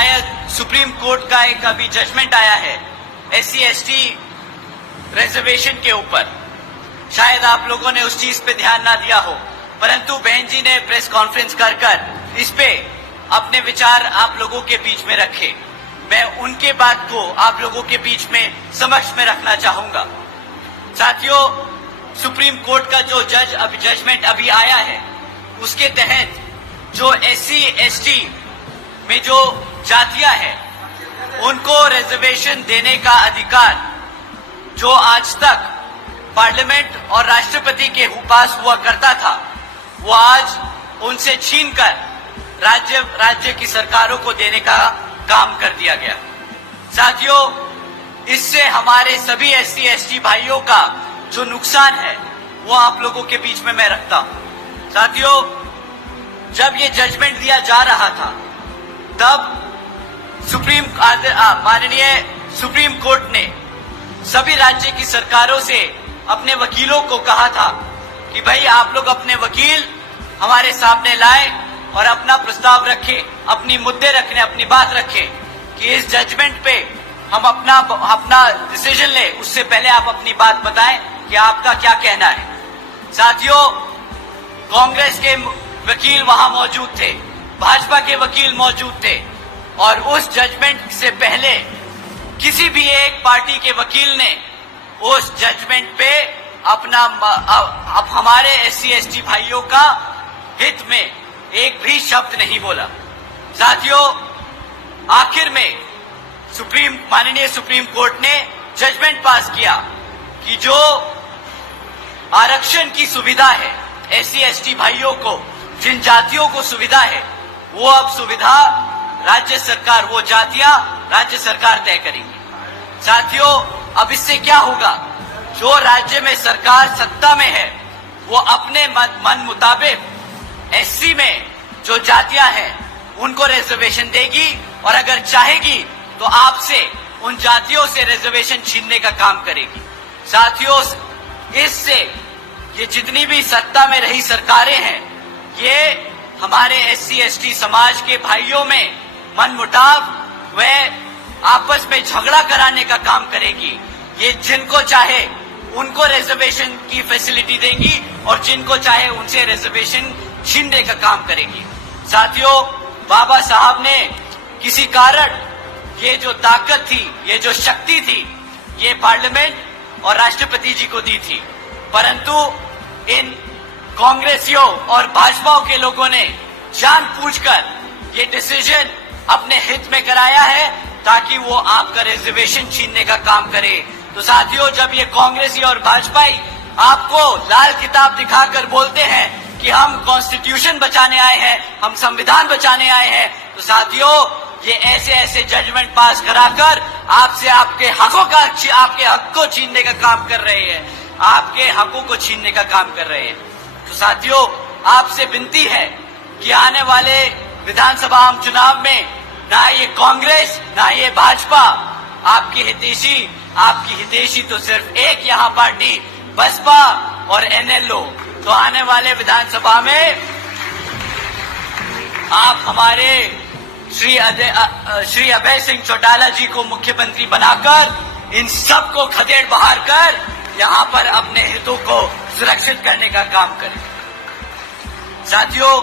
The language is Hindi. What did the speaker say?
शायद सुप्रीम कोर्ट का एक अभी जजमेंट आया है SC/ST रिजर्वेशन के ऊपर, शायद आप लोगों ने उस चीज पे ध्यान ना दिया हो, परंतु बहन जी ने प्रेस कॉन्फ्रेंस कर इस पे अपने विचार आप लोगों के बीच में रखे। मैं उनके बात को आप लोगों के बीच में समक्ष में रखना चाहूंगा। साथियों, सुप्रीम कोर्ट का जो जजमेंट अभी आया है, उसके तहत जो SC/ST में जो जातियां हैं, उनको रिजर्वेशन देने का अधिकार जो आज तक पार्लियामेंट और राष्ट्रपति के पास हुआ करता था, वो आज उनसे छीनकर राज्य की सरकारों को देने का काम कर दिया गया। साथियों, इससे हमारे सभी SC/ST भाइयों का जो नुकसान है, वो आप लोगों के बीच में मैं रखता हूं। साथियों, जब ये जजमेंट दिया जा रहा था, तब माननीय सुप्रीम कोर्ट ने सभी राज्य की सरकारों से अपने वकीलों को कहा था कि भाई आप लोग अपने वकील हमारे सामने लाए और अपना प्रस्ताव रखें, अपनी मुद्दे रखने, अपनी बात रखें कि इस जजमेंट पे हम अपना डिसीजन ले, उससे पहले आप अपनी बात बताएं कि आपका क्या कहना है। साथियों, कांग्रेस के वकील वहां मौजूद थे, भाजपा के वकील मौजूद थे, और उस जजमेंट से पहले किसी भी एक पार्टी के वकील ने उस जजमेंट पे अब हमारे SC/ST भाइयों का हित में एक भी शब्द नहीं बोला। साथियों, आखिर में माननीय सुप्रीम कोर्ट ने जजमेंट पास किया कि जो आरक्षण की सुविधा है SC/ST भाइयों को, जिन जातियों को सुविधा है, वो अब सुविधा राज्य सरकार, वो जातियां राज्य सरकार तय करेंगी। साथियों, अब इससे क्या होगा, जो राज्य में सरकार सत्ता में है, वो अपने मन मुताबिक SC में जो जातियां हैं उनको रिजर्वेशन देगी, और अगर चाहेगी तो आपसे उन जातियों से रिजर्वेशन छीनने का काम करेगी। साथियों, इससे ये जितनी भी सत्ता में रही सरकारें हैं, ये हमारे SC/ST समाज के भाइयों में मनमुटाव व आपस में झगड़ा कराने का काम करेगी। ये जिनको चाहे उनको रिजर्वेशन की फैसिलिटी देंगी और जिनको चाहे उनसे रिजर्वेशन छीनने का काम करेगी। साथियों, बाबा साहब ने किसी कारण ये जो ताकत थी, ये जो शक्ति थी, ये पार्लियामेंट और राष्ट्रपति जी को दी थी, परंतु इन कांग्रेसियों और भाजपाओं के लोगों ने जानबूझकर ये डिसीजन अपने हित में कराया है ताकि वो आपका रिजर्वेशन छीनने का काम करे। तो साथियों, जब ये कांग्रेसी और भाजपाई आपको लाल किताब दिखाकर बोलते हैं कि हम कॉन्स्टिट्यूशन बचाने आए हैं, हम संविधान बचाने आए हैं, तो साथियों, ये ऐसे जजमेंट पास कराकर आपसे आपके हक को छीनने का काम कर रहे हैं, आपके हकों को छीनने का काम कर रहे हैं। तो साथियों, आपसे विनती है कि आने वाले विधानसभा आम चुनाव में ना ये कांग्रेस ना ये भाजपा आपकी हितैषी तो सिर्फ एक यहाँ पार्टी बसपा और NLO। तो आने वाले विधानसभा में आप हमारे श्री अभय सिंह चौटाला जी को मुख्यमंत्री बनाकर इन सब को खदेड़ बहार कर यहाँ पर अपने हितों को सुरक्षित करने का काम करें। साथियों,